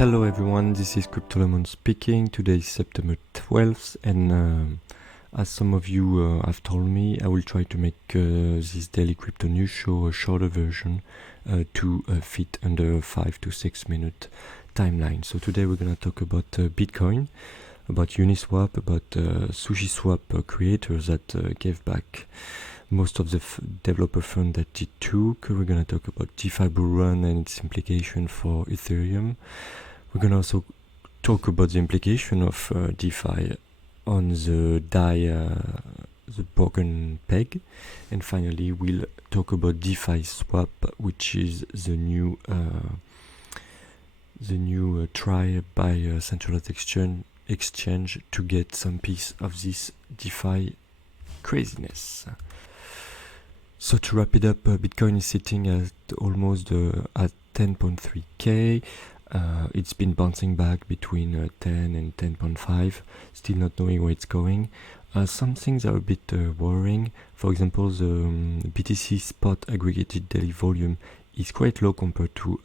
Hello everyone, this is Cryptolemon speaking. Today is September 12th and as some of you have told me, I will try to make this daily crypto news show a shorter version to fit under a 5 to 6 minute timeline. So today we're going to talk about Bitcoin, about Uniswap, about SushiSwap creators that gave back most of the developer fund that it took. We're going to talk about DeFi Bull Run and its implication for Ethereum. We're going to also talk about the implication of DeFi on the DAI, the broken peg. And finally, we'll talk about DeFi Swap, which is the new try by a centralized exchange to get some piece of this DeFi craziness. So to wrap it up, Bitcoin is sitting at almost at 10.3k. It's been bouncing back between 10 and 10.5, still not knowing where it's going. Some things are a bit worrying. For example, the BTC spot aggregated daily volume is quite low compared to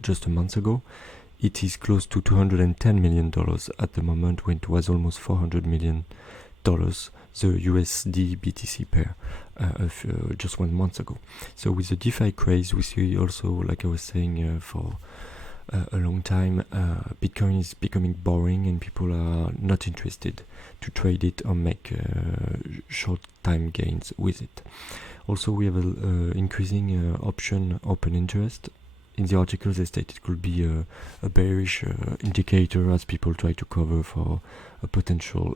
just a month ago. It is close to $210 million at the moment, when it was almost $400 million, the USD BTC pair of just 1 month ago. So with the DeFi craze, we see also, like I was saying for a long time, Bitcoin is becoming boring and people are not interested to trade it or make short time gains with it. Also, we have an increasing option open interest. In the article, they state it could be a bearish indicator as people try to cover for a potential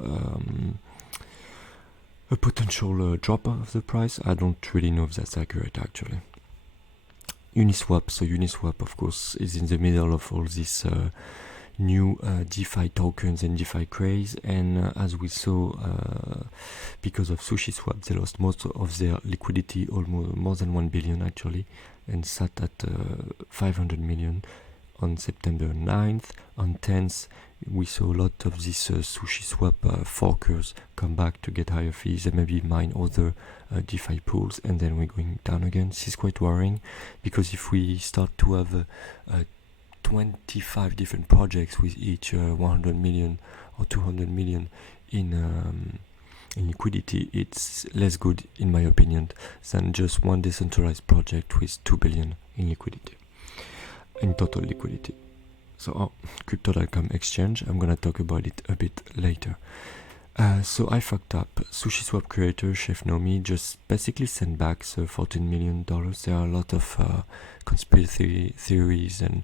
drop of the price. I don't really know if that's accurate actually. Uniswap. So Uniswap, of course, is in the middle of all this new DeFi tokens and DeFi craze, and as we saw, because of SushiSwap, they lost most of their liquidity, almost more than 1 billion actually, and sat at 500 million on September 9th. On 10th, we saw a lot of these SushiSwap forkers come back to get higher fees and maybe mine other DeFi pools, and then we're going down again. This is quite worrying, because if we start to have 25 different projects with each 100 million or 200 million in liquidity, it's less good, in my opinion, than just one decentralized project with 2 billion in liquidity, in total liquidity. So Crypto.com exchange, I'm gonna talk about it a bit later. So I fucked up. SushiSwap creator Chef Nomi just basically sent back the $14 million. There are a lot of conspiracy theories and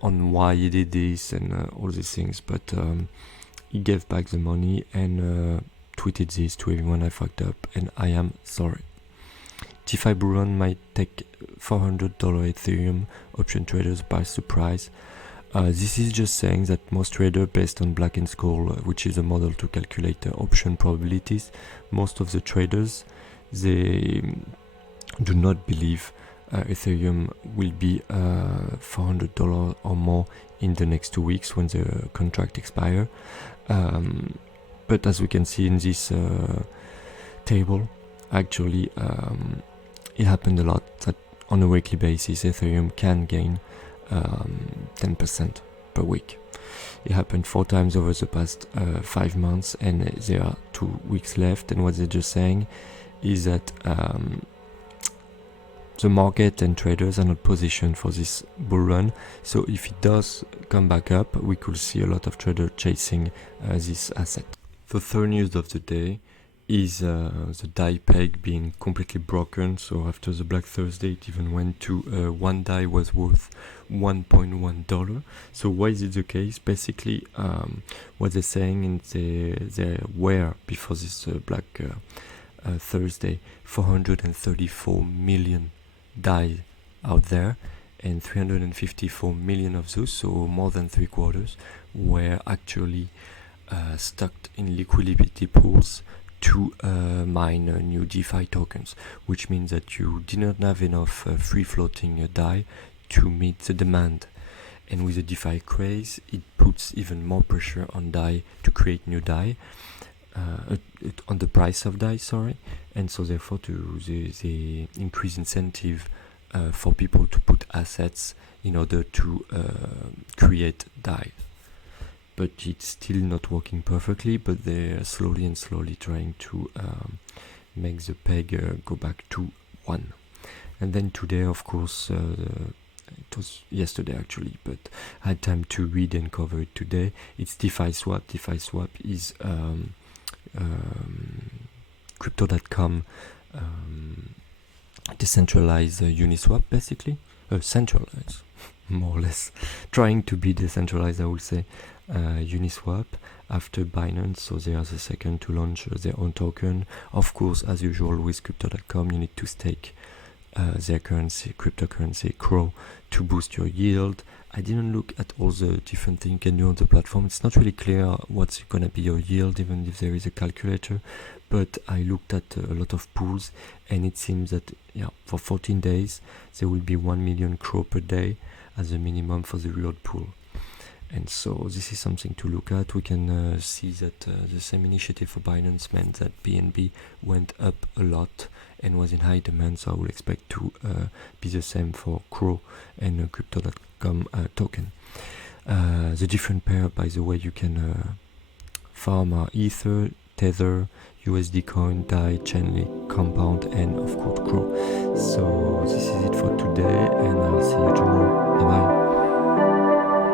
on why he did this and all these things, but he gave back the money and tweeted this to everyone: I fucked up and I am sorry. DeFi Bull Run might take $400 Ethereum option traders by surprise. This is just saying that most traders, based on Black and School, which is a model to calculate option probabilities, most of the traders, they do not believe Ethereum will be $400 or more in the next 2 weeks when the contract expires. But as we can see in this table, actually it happened a lot that on a weekly basis Ethereum can gain 10% per week. It happened 4 times over the past 5 months, and there are 2 weeks left. And what they're just saying is that the market and traders are not positioned for this bull run. So if it does come back up, we could see a lot of traders chasing this asset. The third news of the day is the DAI peg being completely broken. So after the Black Thursday, it even went to one DAI was worth $1.1. So why is it the case? Basically, what they're saying, and they were before this Black Thursday, 434 million DAI out there, and 354 million of those, so more than 3/4, were actually stuck in liquidity pools to mine new DeFi tokens, which means that you did not have enough free floating DAI to meet the demand. And with the DeFi craze, it puts even more pressure on DAI to create new DAI, on the price of DAI, sorry. And so therefore, to the increased incentive for people to put assets in order to create DAI. But it's still not working perfectly, but they're slowly and slowly trying to make the peg go back to 1. And then today, of course, it was yesterday actually, but I had time to read and cover it today. It's DeFi Swap. DeFi Swap is Crypto.com decentralized Uniswap, basically. Centralized, more or less. Trying to be decentralized, I would say. Uniswap after Binance, so they are the second to launch their own token. Of course, as usual with Crypto.com, you need to stake their currency, cryptocurrency, CRO, to boost your yield. I didn't look at all the different things you can do on the platform. It's not really clear what's going to be your yield, even if there is a calculator. But I looked at a lot of pools, and it seems that for 14 days, there will be 1 million CRO per day as a minimum for the reward pool. And so this is something to look at. We can see that the same initiative for Binance meant that BNB went up a lot and was in high demand, so I would expect to be the same for CRO and Crypto.com token. The different pair, by the way, you can farm are Ether, Tether, USD Coin, DAI, Chainlink, Compound, and of course CRO. So this is it for today, and I'll see you tomorrow. Bye bye.